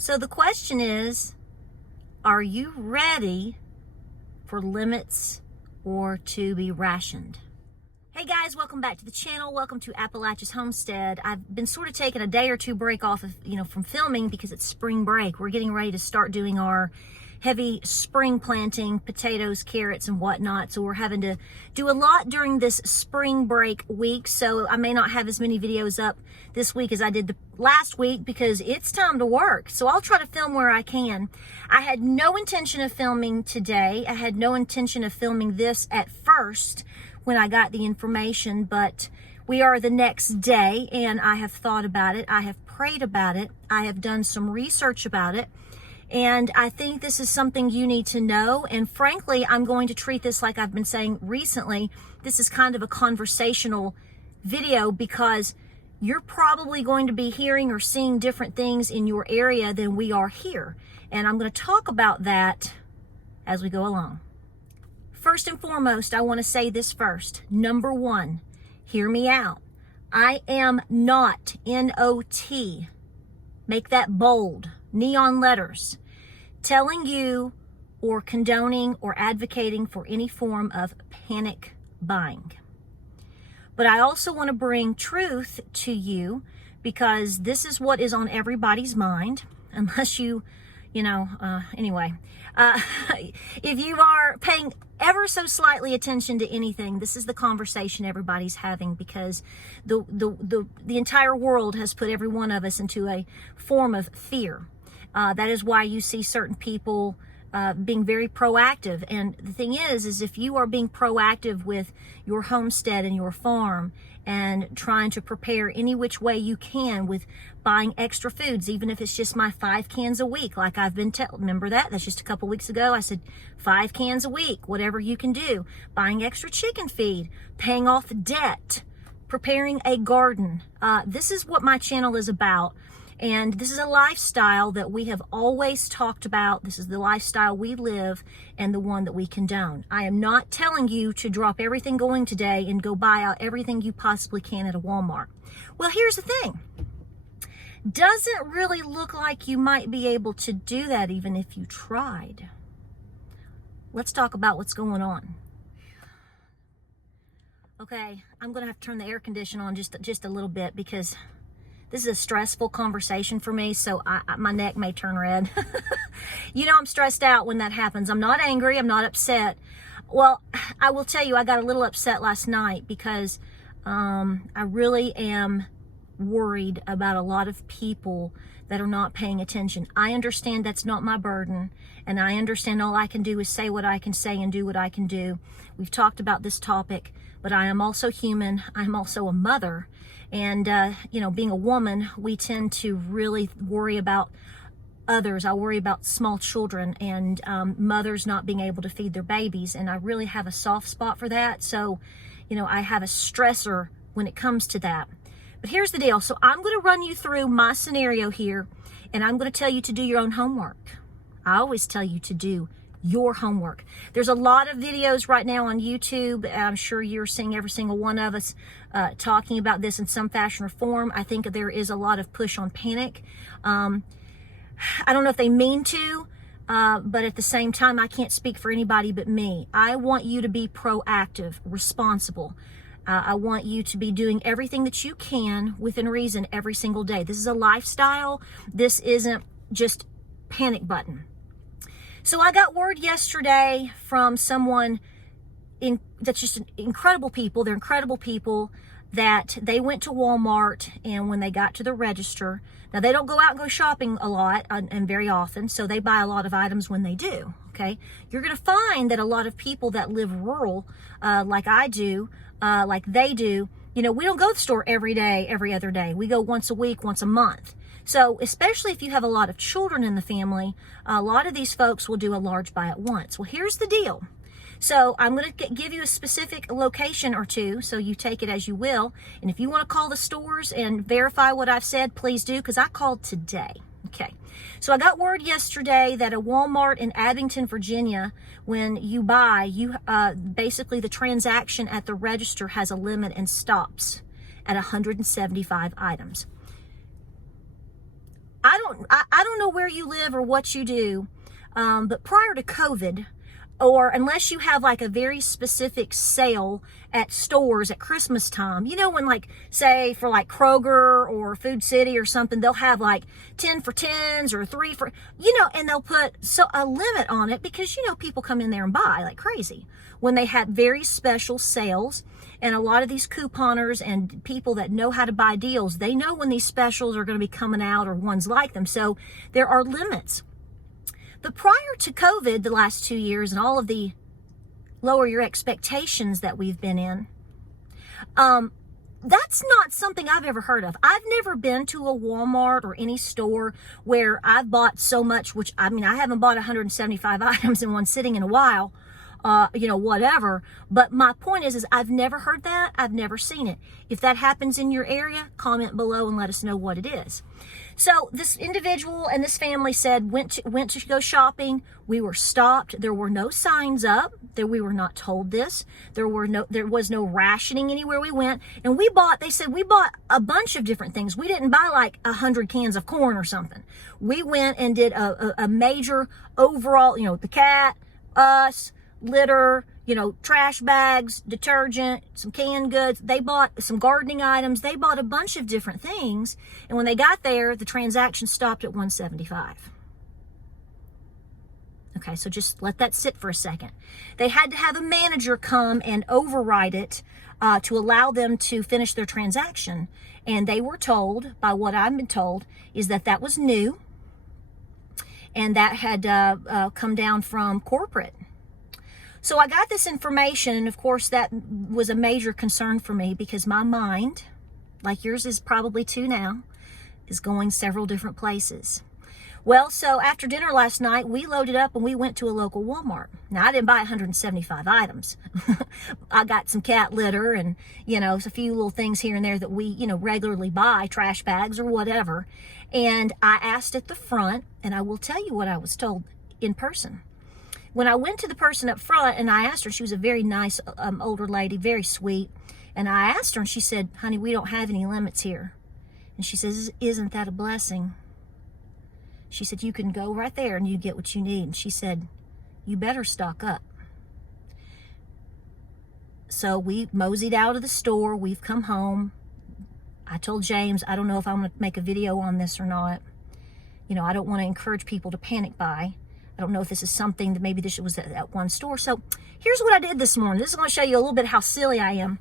So the question is, are you ready for limits or to be rationed? Hey guys, welcome back to the channel. Welcome to Appalachia's Homestead. I've been sort of taking a day or two break off of, from filming because it's spring break. We're getting ready to start doing our heavy spring planting, potatoes, carrots, and whatnot. So we're having to do a lot during this spring break week. So I may not have as many videos up this week as I did the last week because it's time to work. So I'll try to film where I can. I had no intention of filming today. I had no intention of filming this at first when I got the information, but we are the next day and I have thought about it. I have prayed about it. I have done some research about it. And I think this is something you need to know. And frankly, I'm going to treat this like I've been saying recently. This is kind of a conversational video because you're probably going to be hearing or seeing different things in your area than we are here. And I'm going to talk about that as we go along. First and foremost, I want to say this first. Number one, hear me out. I am not, N-O-T, make that bold, neon letters, telling you or condoning or advocating for any form of panic buying. But I also want to bring truth to you because this is what is on everybody's mind, unless you, anyway. If you are paying ever so slightly attention to anything, this is the conversation everybody's having because the entire world has put every one of us into a form of fear. That is why you see certain people being very proactive. And the thing is if you are being proactive with your homestead and your farm and trying to prepare any which way you can with buying extra foods, even if it's just my 5 cans a week, like I've been remember that's just a couple weeks ago. I said 5 cans a week, whatever you can do, buying extra chicken feed, paying off debt, preparing a garden. This is what my channel is about. And this is a lifestyle that we have always talked about. This is the lifestyle we live and the one that we condone. I am not telling you to drop everything going today and go buy out everything you possibly can at a Walmart. Well, here's the thing. Doesn't really look like you might be able to do that even if you tried. Let's talk about what's going on. Okay, I'm going to have to turn the air conditioner on just a little bit because this is a stressful conversation for me, so my neck may turn red. I'm stressed out when that happens. I'm not angry. I'm not upset. Well, I will tell you, I got a little upset last night because I really am worried about a lot of people that are not paying attention. I understand that's not my burden, and I understand all I can do is say what I can say and do what I can do. We've talked about this topic, but I am also human. I'm also a mother. And, being a woman, we tend to really worry about others. I worry about small children and mothers not being able to feed their babies. And I really have a soft spot for that. So, I have a stressor when it comes to that. But here's the deal. So I'm going to run you through my scenario here, and I'm going to tell you to do your own homework. I always tell you to do your homework. There's a lot of videos right now on YouTube. I'm sure you're seeing every single one of us talking about this in some fashion or form. I think there is a lot of push on panic. I don't know if they mean to, but at the same time, I can't speak for anybody but me. I want you to be proactive, responsible. I want you to be doing everything that you can within reason every single day. This is a lifestyle. This isn't just panic button. So I got word yesterday from someone that's just incredible people. They're incredible people that they went to Walmart, and when they got to the register, now they don't go out and go shopping a lot and very often, so they buy a lot of items when they do, okay? You're going to find that a lot of people that live rural, like I do, like they do, we don't go to the store every day, every other day. We go once a week, once a month. So especially if you have a lot of children in the family, a lot of these folks will do a large buy at once. Well, here's the deal. So I'm going to give you a specific location or two, so you take it as you will. And if you want to call the stores and verify what I've said, please do, because I called today. Okay. So I got word yesterday that a Walmart in Abington, Virginia, when you buy, basically the transaction at the register has a limit and stops at 175 items. I don't know where you live or what you do, but prior to COVID, or unless you have like a very specific sale at stores at Christmas time, you know, when like, say for like Kroger or Food City or something, they'll have like 10 for 10s or 3 for, you know, and they'll put a limit on it because, you know, people come in there and buy like crazy when they had very special sales. And a lot of these couponers and people that know how to buy deals, they know when these specials are going to be coming out or ones like them. So there are limits. But prior to COVID, the last 2 years, and all of the lower your expectations that we've been in, that's not something I've ever heard of. I've never been to a Walmart or any store where I've bought so much, which, I mean, I haven't bought 175 items in one sitting in a while, you know, whatever. But my point is I've never heard that. I've never seen it. If that happens in your area, comment below and let us know what it is. So this individual and this family said, went to go shopping. We were stopped. There were no signs up. We were not told this. There was no rationing anywhere we went. And they said we bought a bunch of different things. We didn't buy like 100 cans of corn or something. We went and did a major overall, you know, the cat, us, litter, you know, trash bags, detergent, some canned goods. They bought some gardening items. They bought a bunch of different things. And when they got there, the transaction stopped at $175. Okay, so just let that sit for a second. They had to have a manager come and override it to allow them to finish their transaction. And they were told, by what I've been told, is that was new. And that had come down from corporate. So I got this information, and of course that was a major concern for me because my mind, like yours is probably too now, is going several different places. Well, so after dinner last night, we loaded up and we went to a local Walmart. Now, I didn't buy 175 items. I got some cat litter and, you know, a few little things here and there that we, you know, regularly buy, trash bags or whatever. And I asked at the front, and I will tell you what I was told in person. When I went to the person up front and I asked her, she was a very nice older lady, very sweet. And I asked her and she said, honey, we don't have any limits here. And she says, isn't that a blessing? She said, you can go right there and you get what you need. And she said, you better stock up. So we moseyed out of the store. We've come home. I told James, I don't know if I'm going to make a video on this or not. You know, I don't want to encourage people to panic buy. I don't know if this is something that maybe this was at one store. So here's what I did this morning. This is going to show you a little bit how silly I am.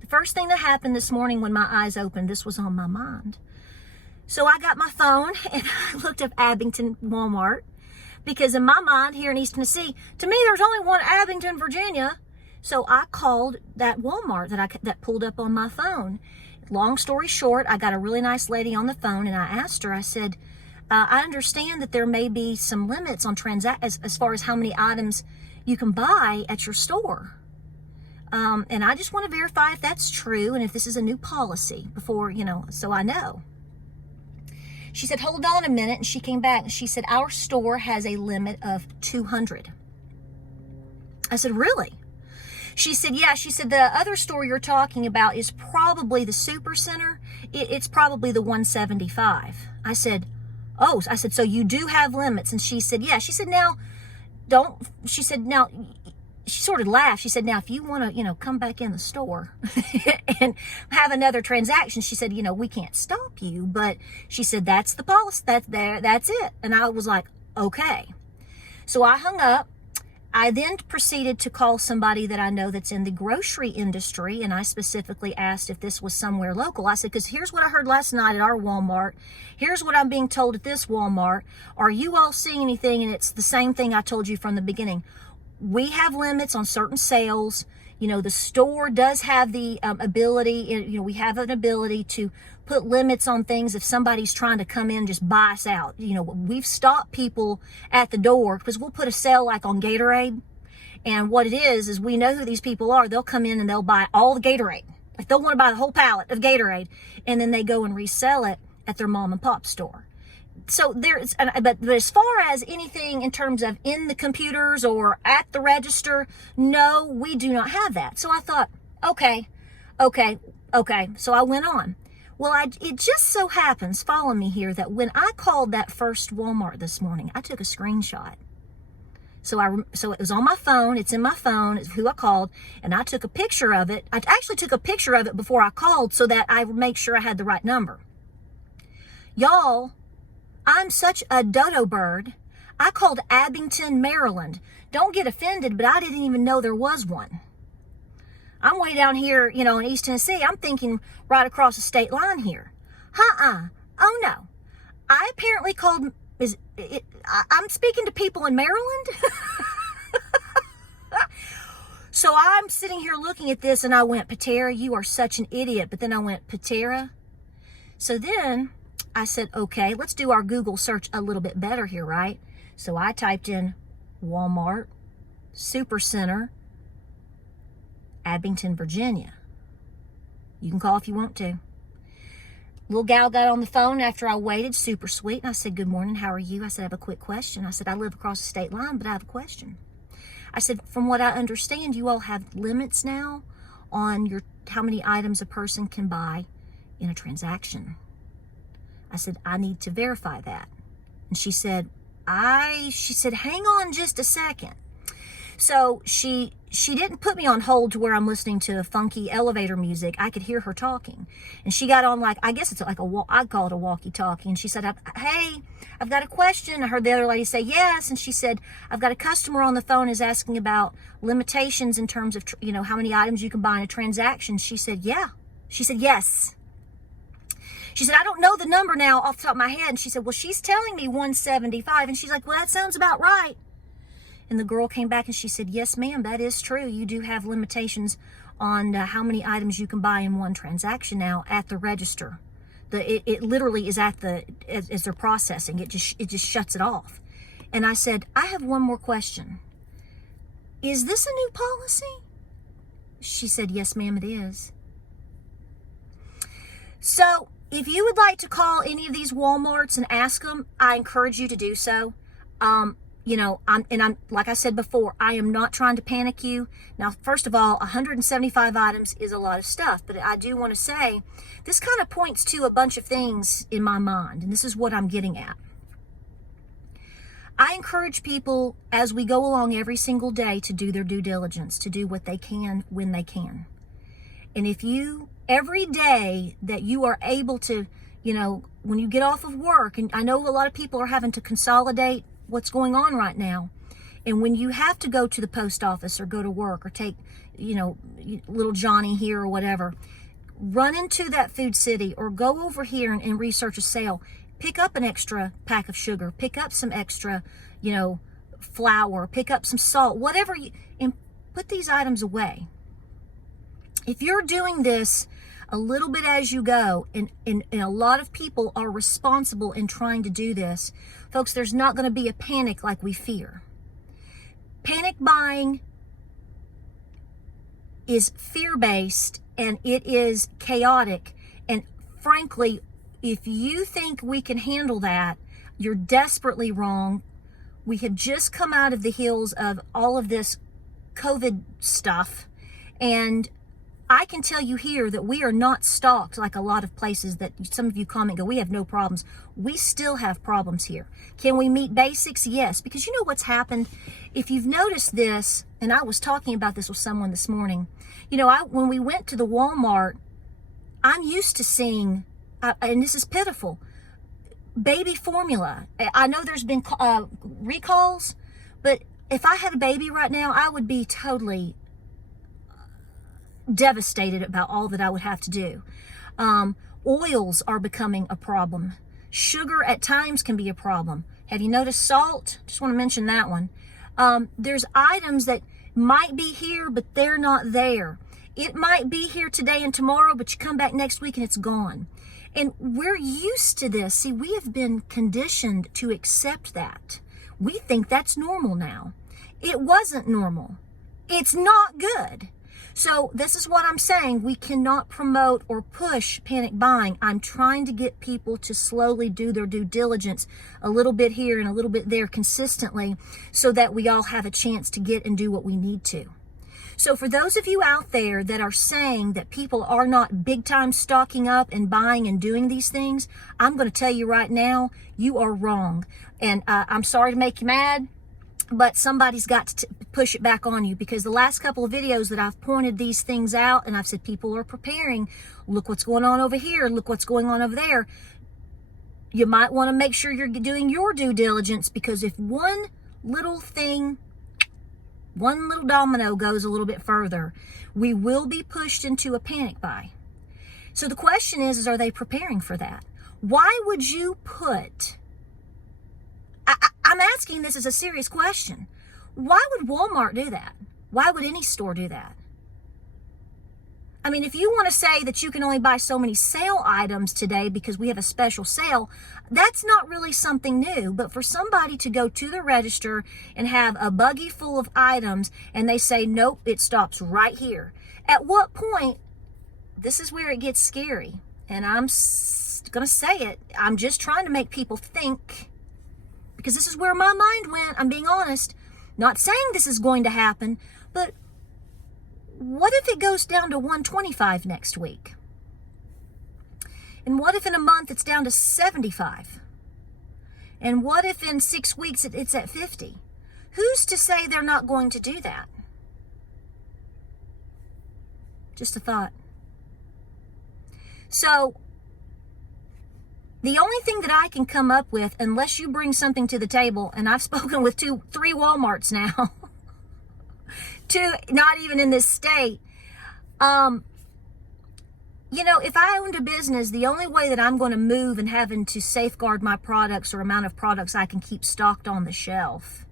The first thing that happened this morning when my eyes opened, this was on my mind. So I got my phone and I looked up Abington Walmart because in my mind here in East Tennessee, to me there's only one Abington, Virginia. So I called that Walmart that pulled up on my phone. Long story short, I got a really nice lady on the phone and I asked her, I said, I understand that there may be some limits on as far as how many items you can buy at your store. And I just want to verify if that's true and if this is a new policy before, you know, so I know. She said, hold on a minute. And she came back and she said, our store has a limit of 200. I said, really? She said, yeah. She said, the other store you're talking about is probably the Super Center. It's probably the 175. I said, oh, I said, so you do have limits? And she said, yeah. She said, now, she sort of laughed. She said, now, if you want to, you know, come back in the store and have another transaction, she said, you know, we can't stop you. But she said, that's the policy. That's it. And I was like, okay. So I hung up. I then proceeded to call somebody that I know that's in the grocery industry, and I specifically asked if this was somewhere local. I said, because here's what I heard last night at our Walmart. Here's what I'm being told at this Walmart. Are you all seeing anything? And it's the same thing I told you from the beginning. We have limits on certain sales. You know, the store does have the ability, you know, we have an ability to put limits on things if somebody's trying to come in and just buy us out. You know, we've stopped people at the door because we'll put a sale like on Gatorade. And what it is we know who these people are. They'll come in and they'll buy all the Gatorade. Like they'll want to buy the whole pallet of Gatorade. And then they go and resell it at their mom and pop store. So there's, but as far as anything in terms of in the computers or at the register, no, we do not have that. So I thought, okay. So I went on. Well, it just so happens, follow me here, that when I called that first Walmart this morning, I took a screenshot. So it was on my phone. It's in my phone. It's who I called, and I took a picture of it. I actually took a picture of it before I called so that I would make sure I had the right number. Y'all, I'm such a dodo bird. I called Abington, Maryland. Don't get offended, but I didn't even know there was one. I'm way down here, in East Tennessee. I'm thinking right across the state line here. Oh, no. I apparently called... I'm speaking to people in Maryland. So I'm sitting here looking at this, and I went, Patera, you are such an idiot. But then I went, Patera. So then I said, okay, let's do our Google search a little bit better here, right? So I typed in Walmart, Supercenter, Abington, Virginia. You can call if you want to. Little gal got on the phone after I waited, super sweet. And I said, good morning, how are you? I said, I have a quick question. I said, I live across the state line, but I have a question. I said, from what I understand, you all have limits now on how many items a person can buy in a transaction. I said, I need to verify that. And she said, hang on just a second. So she didn't put me on hold to where I'm listening to funky elevator music. I could hear her talking. And she got on I guess it's like I'd call it a walkie-talkie. And she said, hey, I've got a question. I heard the other lady say yes. And she said, I've got a customer on the phone is asking about limitations in terms of, how many items you can buy in a transaction. She said, yeah. She said, yes. She said, I don't know the number now off the top of my head. And she said, well, she's telling me 175. And she's like, well, that sounds about right. And the girl came back and she said, yes, ma'am, that is true. You do have limitations on how many items you can buy in one transaction now at the register. It literally is as they're processing. It just shuts it off. And I said, I have one more question. Is this a new policy? She said, yes, ma'am, it is. So if you would like to call any of these Walmarts and ask them, I encourage you to do so. I'm like I said before, I am not trying to panic you. Now, first of all, 175 items is a lot of stuff, but I do want to say this kind of points to a bunch of things in my mind, and this is what I'm getting at. I encourage people as we go along every single day to do their due diligence, to do what they can when they can. And if every day that you are able to, when you get off of work, and I know a lot of people are having to consolidate what's going on right now. And when you have to go to the post office or go to work or take, little Johnny here or whatever, run into that Food City or go over here and research a sale. Pick up an extra pack of sugar, pick up some extra, flour, pick up some salt, whatever, and put these items away. If you're doing this a little bit as you go, and a lot of people are responsible in trying to do this, folks, there's not going to be a panic like we fear. Panic buying is fear-based and it is chaotic. And frankly, if you think we can handle that, you're desperately wrong. We have just come out of the heels of all of this COVID stuff, and I can tell you here that we are not stocked like a lot of places that some of you comment, go, we have no problems. We still have problems here. Can we meet basics? Yes, because you know what's happened? If you've noticed this, and I was talking about this with someone this morning, when we went to the Walmart, I'm used to seeing, and this is pitiful, baby formula. I know there's been recalls, but if I had a baby right now, I would be totally devastated about all that I would have to do. Oils are becoming a problem. Sugar at times can be a problem. Have you noticed salt? Just want to mention that one. There's items that might be here, but they're not there. It might be here today and tomorrow, but you come back next week and it's gone. And we're used to this. See, we have been conditioned to accept that. We think that's normal now. It wasn't normal. It's not good. So this is what I'm saying. We cannot promote or push panic buying. I'm trying to get people to slowly do their due diligence a little bit here and a little bit there consistently so that we all have a chance to get and do what we need to. So for those of you out there that are saying that people are not big time stocking up and buying and doing these things, I'm going to tell you right now, you are wrong. And I'm sorry to make you mad, but somebody's got to push it back on you, because the last couple of videos that I've pointed these things out and I've said people are preparing. Look what's going on over here. Look what's going on over there. You might want to make sure you're doing your due diligence, because if one little thing, one little domino goes a little bit further, we will be pushed into a panic buy. So the question is are they preparing for that? Why would you put, I'm asking this as a serious question. Why would Walmart do that? Why would any store do that? I mean, if you want to say that you can only buy so many sale items today because we have a special sale, that's not really something new. But for somebody to go to the register and have a buggy full of items and they say, nope, it stops right here. At what point, this is where it gets scary. And I'm going to say it. I'm just trying to make people think, because this is where my mind went. I'm being honest. Not saying this is going to happen, but what if it goes down to 125 next week? And what if in a month it's down to 75? And what if in 6 weeks it's at 50? Who's to say they're not going to do that? Just a thought. So, the only thing that I can come up with, unless you bring something to the table, and I've spoken with 3 Walmarts now, 2 not even in this state. You know, if I owned a business, the only way that I'm going to move and having to safeguard my products or amount of products I can keep stocked on the shelf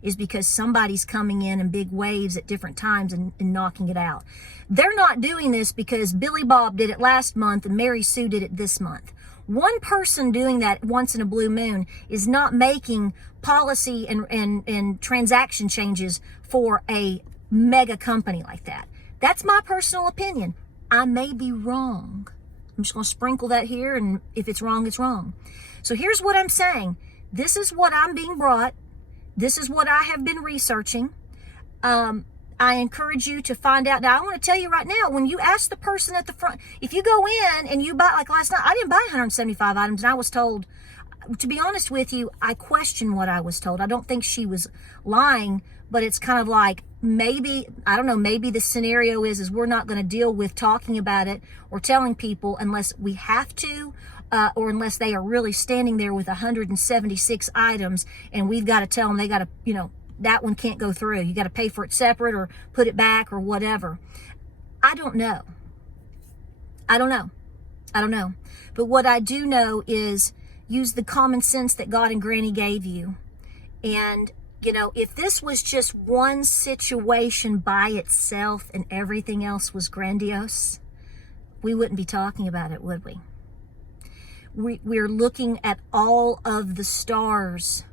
is because somebody's coming in big waves at different times and knocking it out. They're not doing this because Billy Bob did it last month and Mary Sue did it this month. One person doing that once in a blue moon is not making policy and transaction changes for a mega company like that. That's my personal opinion. I may be wrong. I'm just going to sprinkle that here, and if it's wrong, it's wrong. So here's what I'm saying. This is what I'm being brought. This is what I have been researching. I encourage you to find out. Now, I want to tell you right now, when you ask the person at the front, if you go in and you buy, like last night, I didn't buy 175 items, and I was told, to be honest with you, I question what I was told. I don't think she was lying, but it's kind of like, maybe, I don't know, maybe the scenario is we're not going to deal with talking about it or telling people unless we have to, or unless they are really standing there with 176 items and we've got to tell them they got to, you know, that one can't go through. You got to pay for it separate or put it back or whatever. I don't know. I don't know. But what I do know is use the common sense that God and Granny gave you. And, you know, if this was just one situation by itself and everything else was grandiose, we wouldn't be talking about it, would we? We're looking at all of the stars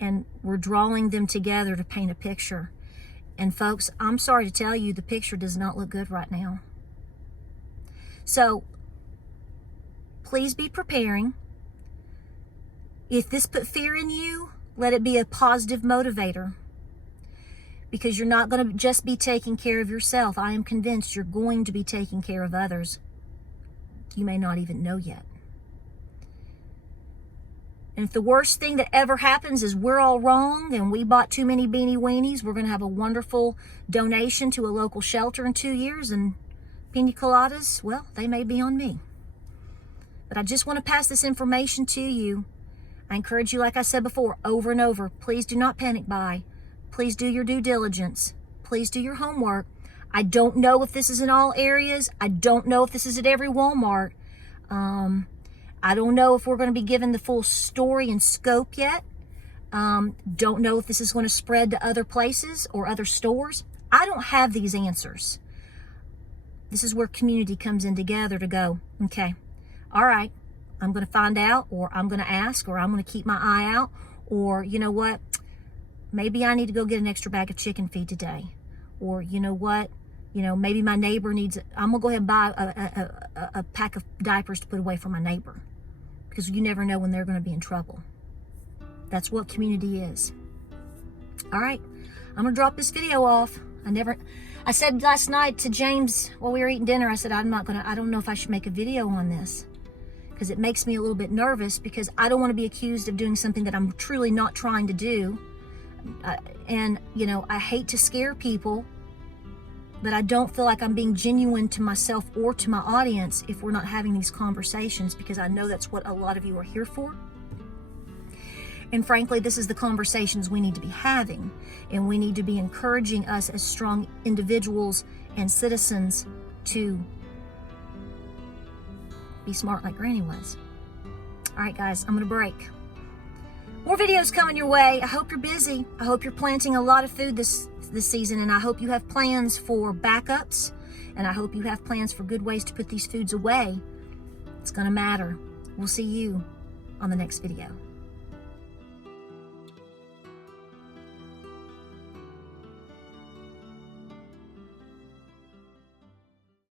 and we're drawing them together to paint a picture. And folks, I'm sorry to tell you, the picture does not look good right now. So please be preparing. If this put fear in you, let it be a positive motivator, because you're not going to just be taking care of yourself. I am convinced you're going to be taking care of others. You may not even know yet. And if the worst thing that ever happens is we're all wrong and we bought too many beanie weenies, we're going to have a wonderful donation to a local shelter in 2 years, and pina coladas, well, they may be on me. But I just want to pass this information to you. I encourage you, like I said before, over and over, please do not panic buy. Please do your due diligence. Please do your homework. I don't know if this is in all areas. I don't know if this is at every Walmart. I don't know if we're going to be given the full story and scope yet. Don't know if this is going to spread to other places or other stores. I don't have these answers. This is where community comes in together to go, okay, all right, I'm going to find out, or I'm going to ask, or I'm going to keep my eye out, or you know what, maybe I need to go get an extra bag of chicken feed today, or you know what, maybe my neighbor needs, I'm going to go ahead and buy a pack of diapers to put away for my neighbor, because you never know when they're going to be in trouble. That's what community is. All right. I'm gonna drop this video off. I said last night to James while we were eating dinner, I said, I don't know if I should make a video on this, because it makes me a little bit nervous, because I don't want to be accused of doing something that I'm truly not trying to do. And, you know, I hate to scare people, but I don't feel like I'm being genuine to myself or to my audience if we're not having these conversations, because I know that's what a lot of you are here for. And frankly, this is the conversations we need to be having, and we need to be encouraging us as strong individuals and citizens to be smart like Granny was. All right, guys, I'm gonna break. More videos coming your way. I hope you're busy. I hope you're planting a lot of food this season, and I hope you have plans for backups, and I hope you have plans for good ways to put these foods away. It's gonna matter. We'll see you on the next video.